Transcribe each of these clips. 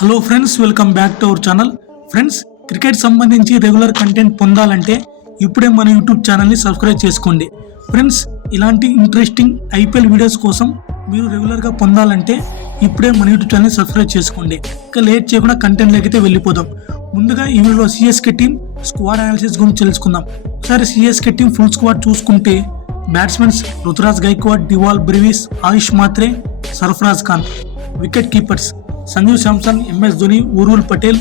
Hello friends, welcome back to our channel. Friends, cricket సంబంధించి regular content పొందాలంటే ఇప్పుడే మన యూట్యూబ్ ఛానల్ని సబ్స్క్రైబ్ చేసుకోండి. ఫ్రెండ్స్, ఇలాంటి ఇంట్రెస్టింగ్ ఐపీఎల్ వీడియోస్ కోసం మీరు రెగ్యులర్గా పొందాలంటే ఇప్పుడే మన యూట్యూబ్ ఛానల్ని సబ్స్క్రైబ్ చేసుకోండి. ఇక లేట్ చేయకుండా కంటెంట్లోకి అయితే వెళ్ళిపోదాం. ముందుగా ఈ వీడియోలో సిఎస్కే టీం స్క్వాడ్ అనాలిసిస్ గురించి తెలుసుకుందాం. ఒకసారి సిఎస్కే టీం ఫుల్ స్క్వాడ్ చూసుకుంటే batsmens Ruturaj Gaikwad, Dewald Brevis, Ayush Mhatre, Sarfaraz Khan. Wicket keepers Sanju Samson, MS Dhoni, Urvil Patel,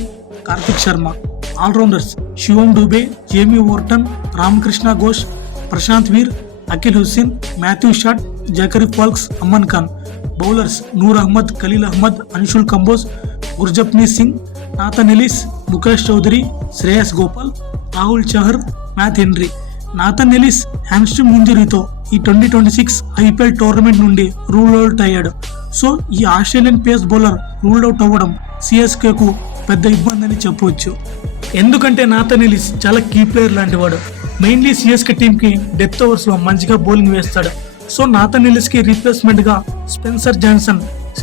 Kartik Sharma. Allrounders Shivam Dube, Jamie Overton, Ramakrishna Ghosh, Prashant Veer, Akeal Hosein, Matthew Short, Zakary Foulkes, Aman Khan. Bowlers Noor Ahmad, Khaleel Ahmed, Anshul Kamboj, Gurjapneet Singh, Nathan Ellis, Mukesh Choudhary, Shreyas Gopal, Rahul Chahar, Matt Henry. Nathan Ellis hamstring ఇంజరీతో ఈ 2026 ఐపీఎల్ టోర్నమెంట్ నుండి rule out అయ్యాడు. So ఈ Australian pace bowler ruled out అవ్వడం సిఎస్కేకు పెద్ద ఇబ్బంది అని చెప్పవచ్చు. ఎందుకంటే నాథన్ ఎలిస్ చాలా కీ ప్లేయర్ లాంటి వాడు. మెయిన్లీ సిఎస్కే టీంకి డెత్ ఓవర్స్లో మంచిగా బౌలింగ్ వేస్తాడు. సో నాథన్ ఎలిస్కి రీప్లేస్మెంట్గా స్పెన్సర్ జాన్సన్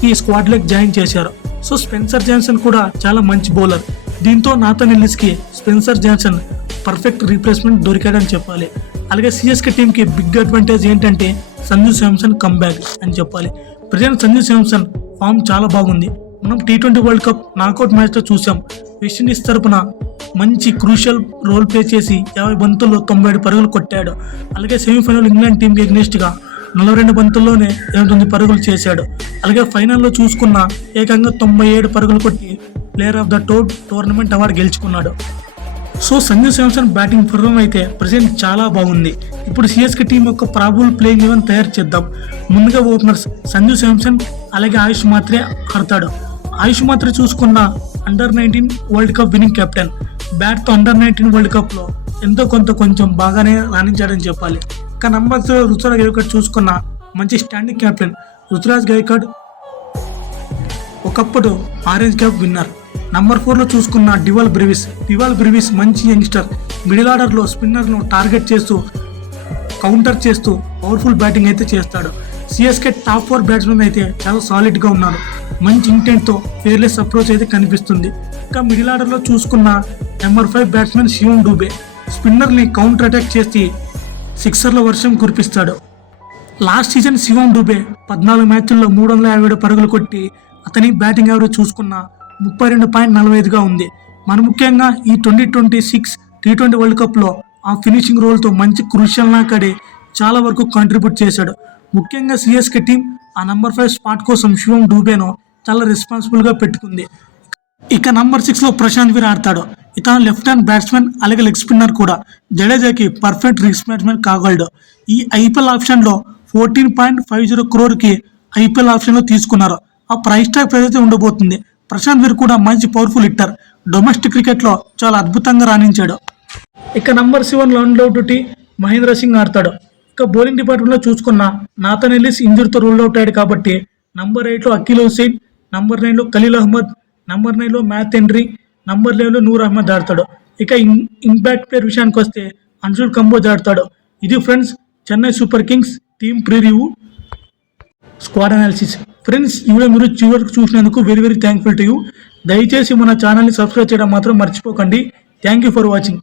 ఈ స్క్వాడ్లోకి జాయిన్ చేశారు. సో స్పెన్సర్ జాన్సన్ కూడా చాలా మంచి బౌలర్. దీంతో నాథన్ ఎలిస్కి స్పెన్సర్ జాన్సన్ పర్ఫెక్ట్ రీప్లేస్మెంట్ దొరికాడని చెప్పాలి. అలాగే సిఎస్కే టీంకి బిగ్ అడ్వాంటేజ్ ఏంటంటే సంజు శాంసన్ కమ్బ్యాక్ అని చెప్పాలి. ప్రజెంట్ సంజు శాంసన్ ఫామ్ చాలా బాగుంది. మనం T20 వరల్డ్ కప్ నాకౌట్ మ్యాచ్లో చూసాం. వెస్టిండీస్ తరపున మంచి క్రూషియల్ రోల్ ప్లే చేసి 50 బంతుల్లో 97 పరుగులు కొట్టాడు. అలాగే సెమీఫైనల్ ఇంగ్లాండ్ టీంకి ఎగ్నెస్ట్గా 42 బంతుల్లోనే 89 పరుగులు చేశాడు. అలాగే ఫైనల్లో చూసుకున్న ఏకంగా 97 పరుగులు కొట్టి player of the tournament award గెలుచుకున్నాడు. So Sanju Samson batting form అయితే ప్రజెంట్ చాలా బాగుంది. ఇప్పుడు సిఎస్కే టీం యొక్క ప్రాబుల్ ప్లేయింగ్ 11 తయారు చేద్దాం. ముందుగా ఓపెనర్స్ సంజు శాంసన్, అలాగే ఆయుష్ మాత్రే ఆడతాడు. ఆయుష్ మాత్రే చూసుకున్న under nineteen world cup winning captain. బ్యాట్తో అండర్-19 వరల్డ్ కప్లో ఎంతో కొంచెం బాగానే రాణించాడని చెప్పాలి. ఇక నంబర్ రుతురాజ్ గైక్వాడ్ చూసుకున్న మంచి స్టాండింగ్ కెప్టెన్. రుతురాజ్ గైక్వాడ్ ఒకప్పుడు ఆరెంజ్ క్యాప్ విన్నర్. నంబర్ 4లో చూసుకున్న డివాల్ బ్రివిస్ మంచి యంగ్స్టర్. మిడిల్ ఆర్డర్లో స్పిన్నర్ను టార్గెట్ చేస్తూ కౌంటర్ చేస్తూ పవర్ఫుల్ బ్యాటింగ్ అయితే చేస్తాడు. సిఎస్కే టాప్ 4 బ్యాట్స్మెన్ అయితే చాలా సాలిడ్గా ఉన్నారు. మంచి ఇంటెంట్తో ఫేర్లెస్ అప్రోచ్ అయితే కనిపిస్తుంది. ఇంకా మిడిల్ ఆర్డర్లో చూసుకున్న నెంబర్ 5 బ్యాట్స్మెన్ శివం డూబే స్పిన్నర్ని కౌంటర్ అటాక్ చేసి సిక్సర్ల వర్షం కురిపిస్తాడు. లాస్ట్ సీజన్ శివం డూబే 14 మ్యాచ్ల్లో 357 పరుగులు కొట్టి అతని బ్యాటింగ్ యావరేజ్ చూసుకున్న 32.45గా ఉంది. మన ముఖ్యంగా ఈ 2026 T20 వరల్డ్ కప్లో ఆ ఫినిషింగ్ రోల్తో మంచి క్రూషియల్ నాకడే చాలా వరకు కాంట్రిబ్యూట్ చేశాడు. ముఖ్యంగా సిఎస్కే టీం ఆ నంబర్ 5 స్పాట్ కోసం శివం డూబేను చాలా రెస్పాన్సిబుల్గా పెట్టుకుంది. ఇక నంబర్ 6లో ప్రశాంత్ వీర్ ఆడతాడు. ఇతను లెఫ్ట్ హ్యాండ్ బ్యాట్స్మెన్, అలాగే లెగ్ స్పిన్నర్ కూడా. జడేజాకి పర్ఫెక్ట్ రిస్క్ బ్యాట్స్మెన్ కాగలడు. ఈ ఐపీఎల్ ఆప్షన్లో 14.50 crore ఐపీఎల్ ఆప్షన్లో తీసుకున్నారు. ఆ ప్రైస్ ట్యాగ్ అయితే ఉండబోతుంది. ప్రశాంత్ వీర్ కూడా మంచి పవర్ఫుల్ హిట్టర్. డొమెస్టిక్ క్రికెట్లో చాలా అద్భుతంగా రాణించాడు. ఇక నంబర్ 7 రన్అట్ మహేంద్ర సింగ్ ఆడతాడు. ఇక బౌలింగ్ డిపార్ట్మెంట్లో చూసుకున్న నాథన్ ఎలిస్ ఇంజురీతో రూల్ అవుట్ అయ్యాడు కాబట్టి నంబర్ 8లో అఖిల్ హుస్సేన్, నంబర్ 9లో ఖలీల్ అహ్మద్, నంబర్ 9లో మ్యాథ్ హెన్రీ, నంబర్ 11లో నూర్ అహ్మద్ ఆడతాడు. ఇక ఇంపాక్ట్ ప్లేయర్ విషయానికి వస్తే అన్షుల్ కంబోజ్ ఆడతాడు. ఇది friends Chennai super Kings team preview squad analysis. Friends, ఈ వీడియో మీరు చివరికి చూసినందుకు వెరీ థ్యాంక్ఫుల్ టు యూ. దయచేసి మన ఛానల్ని సబ్స్క్రైబ్ చేయడం మాత్రం మర్చిపోకండి. Thank you for watching.